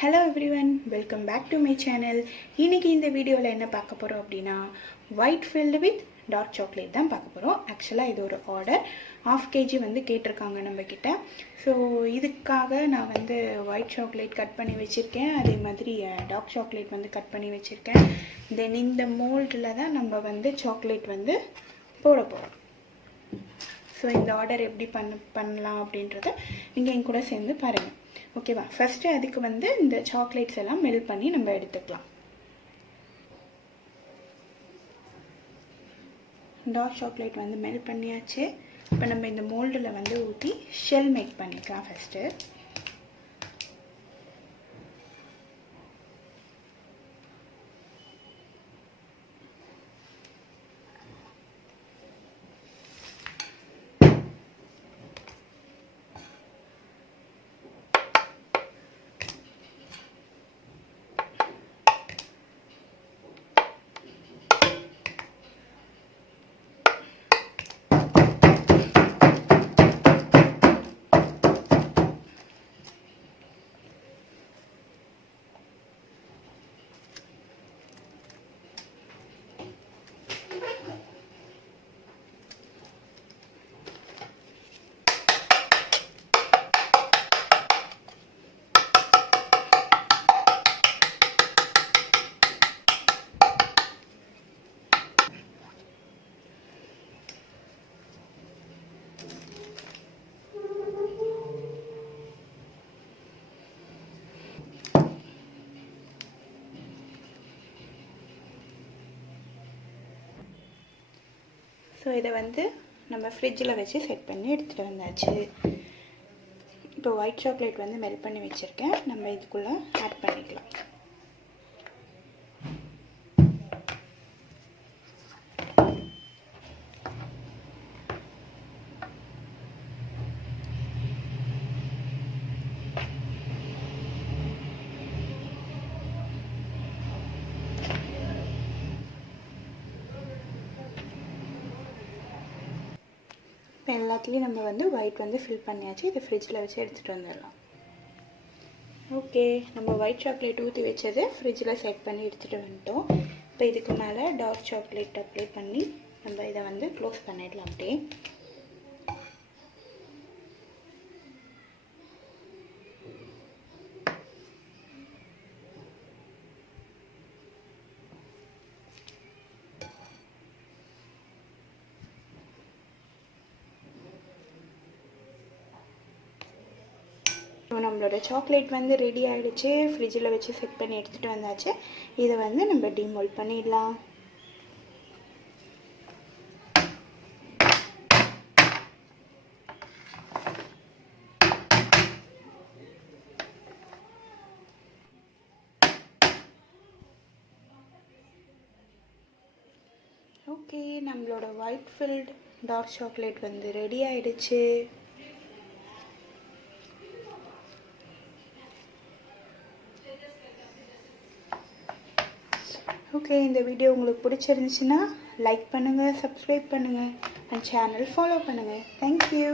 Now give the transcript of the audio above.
Hello everyone, welcome back to my channel. இன்னைக்கு இந்த வீடியோல என்ன பார்க்க போறோம் அப்படினா white filled with dark chocolate தான் பார்க்க போறோம். Actually இது ஒரு ஆர்டர் 1/2 kg வந்து கேட்டிருக்காங்க நம்ம கிட்ட. சோ இதுக்காக நான் வந்து white chocolate கட் பண்ணி வச்சிருக்கேன். அதே மாதிரி dark chocolate வந்து கட் பண்ணி வச்சிருக்கேன். தென் இந்த மோல்ட்ல தான் நம்ம வந்து chocolate வந்து போட போறோம். சோ இந்த ஆர்டர் எப்படி பண்ணலாம் அப்படின்றதை நீங்க என் கூட சேர்ந்து பாருங்க. ஓகேவா? ஃபர்ஸ்ட் அதுக்கு வந்து இந்த சாக்லேட்ஸ் எல்லாம் மெல்ட் பண்ணி நம்ம எடுத்துக்கலாம். டார்க் சாக்லேட் வந்து மெல்ட் பண்ணியாச்சு. இப்போ நம்ம இந்த மோல்டில் வந்து ஊற்றி ஷெல் மேக் பண்ணிக்கலாம் ஃபர்ஸ்ட். ஸோ இதை வந்து நம்ம ஃப்ரிட்ஜில் வச்சு செட் பண்ணி எடுத்துகிட்டு வந்தாச்சு. இப்போ ஒயிட் சாக்லேட் வந்து மெல்ட் பண்ணி வச்சுருக்கேன். நம்ம இதுக்குள்ளே ஆட் பண்ணிக்கலாம். இப்போ எல்லாத்துலேயும் நம்ம வந்து ஒயிட் வந்து ஃபில் பண்ணியாச்சு. இதை ஃப்ரிட்ஜில் வச்சு எடுத்துகிட்டு வந்துடலாம். ஓகே, நம்ம ஒயிட் சாக்லேட் ஊற்றி வச்சது ஃப்ரிட்ஜில் செட் பண்ணி எடுத்துகிட்டு வந்துட்டோம். இப்போ இதுக்கு மேலே டார்க் சாக்லேட் அப்ளை பண்ணி நம்ம இதை வந்து க்ளோஸ் பண்ணிடலாம். அப்படியே நம்மளோட சாக்லேட் வந்து ரெடி ஆகிடுச்சு. ஃப்ரிட்ஜில் வச்சு செட் பண்ணி எடுத்துகிட்டு வந்தாச்சு. இதை வந்து நம்ம டிமோல்ட் பண்ணிடலாம். ஓகே, நம்மளோட ஒயிட் ஃபில்ட் டார்க் சாக்லேட் வந்து ரெடி ஆகிடுச்சு. ஓகே, இந்த வீடியோ உங்களுக்கு பிடிச்சிருந்துச்சுன்னா லைக் பண்ணுங்கள், சப்ஸ்கிரைப் பண்ணுங்கள், அண்ட் சேனல் ஃபாலோ பண்ணுங்கள். தேங்க்யூ.